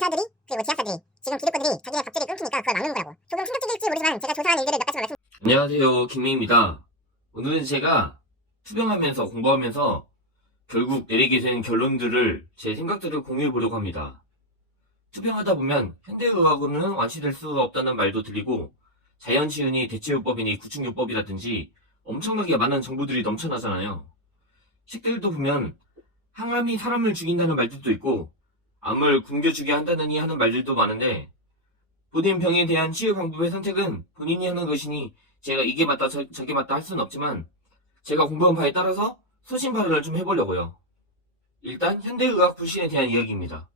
의사들이 그리고 제약사들이 지금 기득권들이 자기네 갑자기 끊기니까 그걸 막는 거라고. 조금 충격적일지 모르지만 제가 조사한 일들을 몇 가지만 말씀. 안녕하세요, 김민입니다. 오늘은 제가 투병하면서 공부하면서 결국 내리게 된 결론들을 제 생각들을 공유해 보려고 합니다. 투병하다 보면 현대의학으로는 완치될 수가 없다는 말도 들리고 자연치유니 대체요법이니 구충요법이라든지 엄청나게 많은 정보들이 넘쳐나잖아요. 책들도 보면 항암이 사람을 죽인다는 말들도 있고 암을 굶겨주게 한다느니 하는 말들도 많은데 본인 병에 대한 치유 방법의 선택은 본인이 하는 것이니 제가 이게 맞다 저게 맞다 할 수는 없지만 제가 공부한 바에 따라서 소신 발언을 좀 해보려고요. 일단 현대의학 불신에 대한 이야기입니다.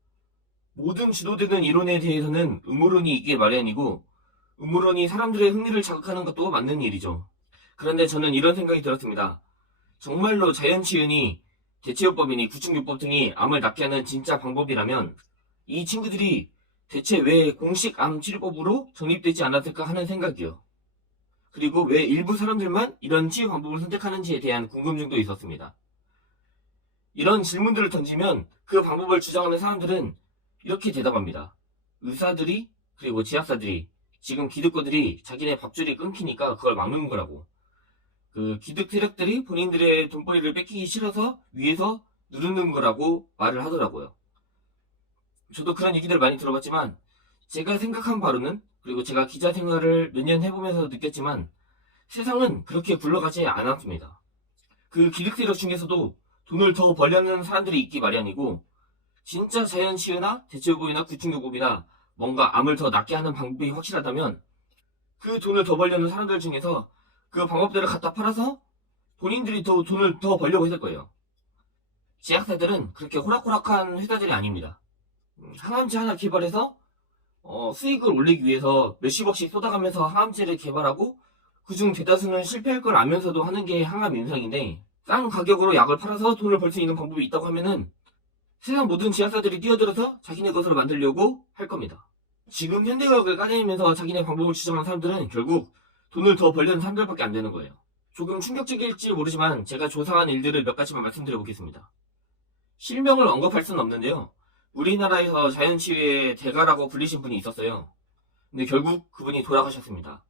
모든 주도되는 이론에 대해서는 음모론이 있기 마련이고 음모론이 사람들의 흥미를 자극하는 것도 맞는 일이죠. 그런데 저는 이런 생각이 들었습니다. 정말로 자연치유니 대체요법이니 구충요법 등이 암을 낫게 하는 진짜 방법이라면 이 친구들이 대체 왜 공식 암 치료법으로 정립되지 않았을까 하는 생각이요. 그리고 왜 일부 사람들만 이런 치유 방법을 선택하는지에 대한 궁금증도 있었습니다. 이런 질문들을 던지면 그 방법을 주장하는 사람들은 이렇게 대답합니다. 의사들이 그리고 제약사들이 지금 기득권들이 자기네 밥줄이 끊기니까 그걸 막는 거라고. 그 기득 세력들이 본인들의 돈벌이를 뺏기기 싫어서 위에서 누르는 거라고 말을 하더라고요. 저도 그런 얘기들 많이 들어봤지만 제가 생각한 바로는 그리고 제가 기자 생활을 몇 년 해보면서 느꼈지만 세상은 그렇게 굴러가지 않았습니다. 그 기득 세력 중에서도 돈을 더 벌려는 사람들이 있기 마련이고 진짜 자연치유나 대체요법이나 구충요법이나 뭔가 암을 더 낫게 하는 방법이 확실하다면 그 돈을 더 벌려는 사람들 중에서 그 방법들을 갖다 팔아서 본인들이 더 돈을 더 벌려고 했을 거예요. 제약사들은 그렇게 호락호락한 회사들이 아닙니다. 항암제 하나 개발해서 수익을 올리기 위해서 몇십억씩 쏟아가면서 항암제를 개발하고 그중 대다수는 실패할 걸 알면서도 하는 게 항암 인상인데 싼 가격으로 약을 팔아서 돈을 벌 수 있는 방법이 있다고 하면은 세상 모든 제약사들이 뛰어들어서 자기네 것으로 만들려고 할 겁니다. 지금 현대의학을 까내리면서 자기네 방법을 주장하는 사람들은 결국 돈을 더 벌려는 사람들밖에 안 되는 거예요. 조금 충격적일지 모르지만 제가 조사한 일들을 몇 가지만 말씀드려 보겠습니다. 실명을 언급할 수는 없는데요. 우리나라에서 자연치유의 대가라고 불리신 분이 있었어요. 근데 결국 그분이 돌아가셨습니다.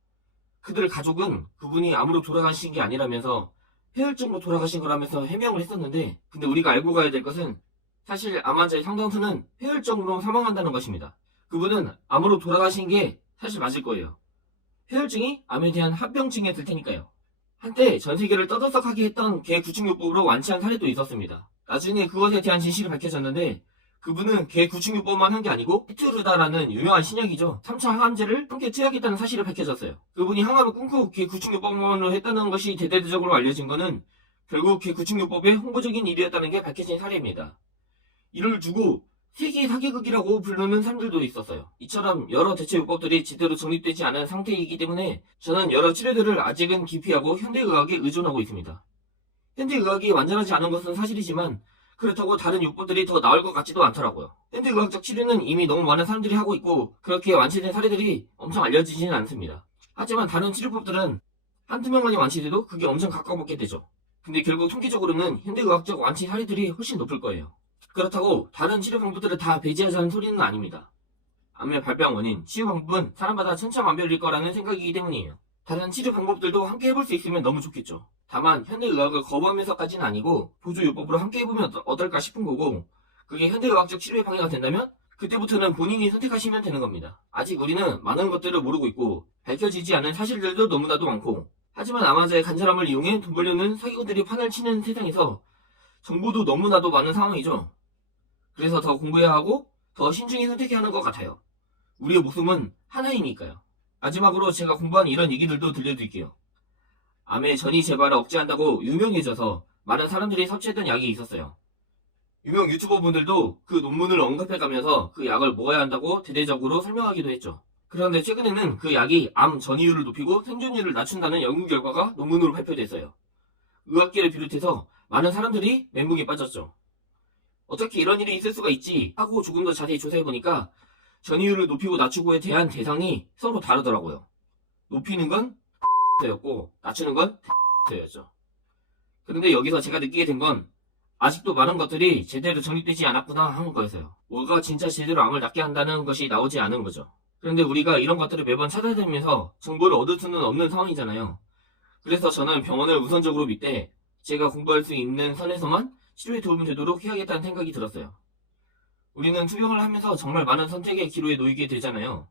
그들 가족은 그분이 암으로 돌아가신 게 아니라면서 폐혈증으로 돌아가신 거라면서 해명을 했었는데 근데 우리가 알고 가야 될 것은 사실 암 환자의 상당수는 폐혈증으로 사망한다는 것입니다. 그분은 암으로 돌아가신 게 사실 맞을 거예요. 폐혈증이 암에 대한 합병증이었을 테니까요. 한때 전 세계를 떠들썩하게 했던 개 구충요법으로 완치한 사례도 있었습니다. 나중에 그것에 대한 진실이 밝혀졌는데 그분은 개 구충요법만 한 게 아니고 케트루다라는 유명한 신약이죠. 3차 항암제를 함께 투약했다는 사실이 밝혀졌어요. 그분이 항암을 끊고 개 구충요법만으로 했다는 것이 대대적으로 알려진 거는 결국 개 구충요법의 홍보적인 일이었다는 게 밝혀진 사례입니다. 이를 두고 세계 사기극이라고 부르는 사람들도 있었어요. 이처럼 여러 대체요법들이 제대로 정립되지 않은 상태이기 때문에 저는 여러 치료들을 아직은 기피하고 현대의학에 의존하고 있습니다. 현대의학이 완전하지 않은 것은 사실이지만 그렇다고 다른 요법들이 더 나을 것 같지도 않더라고요. 현대의학적 치료는 이미 너무 많은 사람들이 하고 있고 그렇게 완치된 사례들이 엄청 알려지지는 않습니다. 하지만 다른 치료법들은 한두 명만이 완치돼도 그게 엄청 가까워먹게 되죠. 근데 결국 통계적으로는 현대의학적 완치 사례들이 훨씬 높을 거예요. 그렇다고 다른 치료 방법들을 다 배제하자는 소리는 아닙니다. 암의 발병 원인, 치유 방법은 사람마다 천차만별일 거라는 생각이기 때문이에요. 다른 치료 방법들도 함께 해볼 수 있으면 너무 좋겠죠. 다만 현대의학을 거부하면서까지는 아니고 보조요법으로 함께 해보면 어떨까 싶은 거고 그게 현대의학적 치료의 방해가 된다면 그때부터는 본인이 선택하시면 되는 겁니다. 아직 우리는 많은 것들을 모르고 있고 밝혀지지 않은 사실들도 너무나도 많고 하지만 암 환자의 간절함을 이용해 돈 벌려는 사기꾼들이 판을 치는 세상에서 정보도 너무나도 많은 상황이죠. 그래서 더 공부해야 하고 더 신중히 선택해야 하는 것 같아요. 우리의 목숨은 하나이니까요. 마지막으로 제가 공부한 이런 얘기들도 들려드릴게요. 암의 전이 재발을 억제한다고 유명해져서 많은 사람들이 섭취했던 약이 있었어요. 유명 유튜버 분들도 그 논문을 언급해가면서 그 약을 먹어야 한다고 대대적으로 설명하기도 했죠. 그런데 최근에는 그 약이 암 전이율을 높이고 생존율을 낮춘다는 연구 결과가 논문으로 발표됐어요. 의학계를 비롯해서 많은 사람들이 멘붕에 빠졌죠. 어떻게 이런 일이 있을 수가 있지 하고 조금 더 자세히 조사해보니까 전이율을 높이고 낮추고에 대한 대상이 서로 다르더라고요. 높이는 건 였고 낮추는 건 였죠. 그런데 여기서 제가 느끼게 된 건 아직도 많은 것들이 제대로 정립되지 않았구나 하는 거였어요. 뭐가 진짜 제대로 암을 낫게 한다는 것이 나오지 않은 거죠. 그런데 우리가 이런 것들을 매번 찾아다니면서 정보를 얻을 수는 없는 상황이잖아요. 그래서 저는 병원을 우선적으로 믿되 제가 공부할 수 있는 선에서만 치료에 도움이 되도록 해야겠다는 생각이 들었어요. 우리는 투병을 하면서 정말 많은 선택의 기로에 놓이게 되잖아요.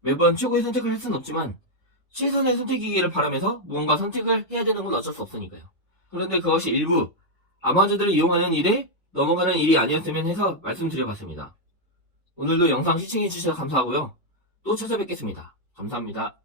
매번 최고의 선택을 할 수는 없지만 최선의 선택이기를 바라면서 무언가 선택을 해야 되는 건 어쩔 수 없으니까요. 그런데 그것이 일부 암 환자들을 이용하는 일에 넘어가는 일이 아니었으면 해서 말씀드려봤습니다. 오늘도 영상 시청해주셔서 감사하고요. 또 찾아뵙겠습니다. 감사합니다.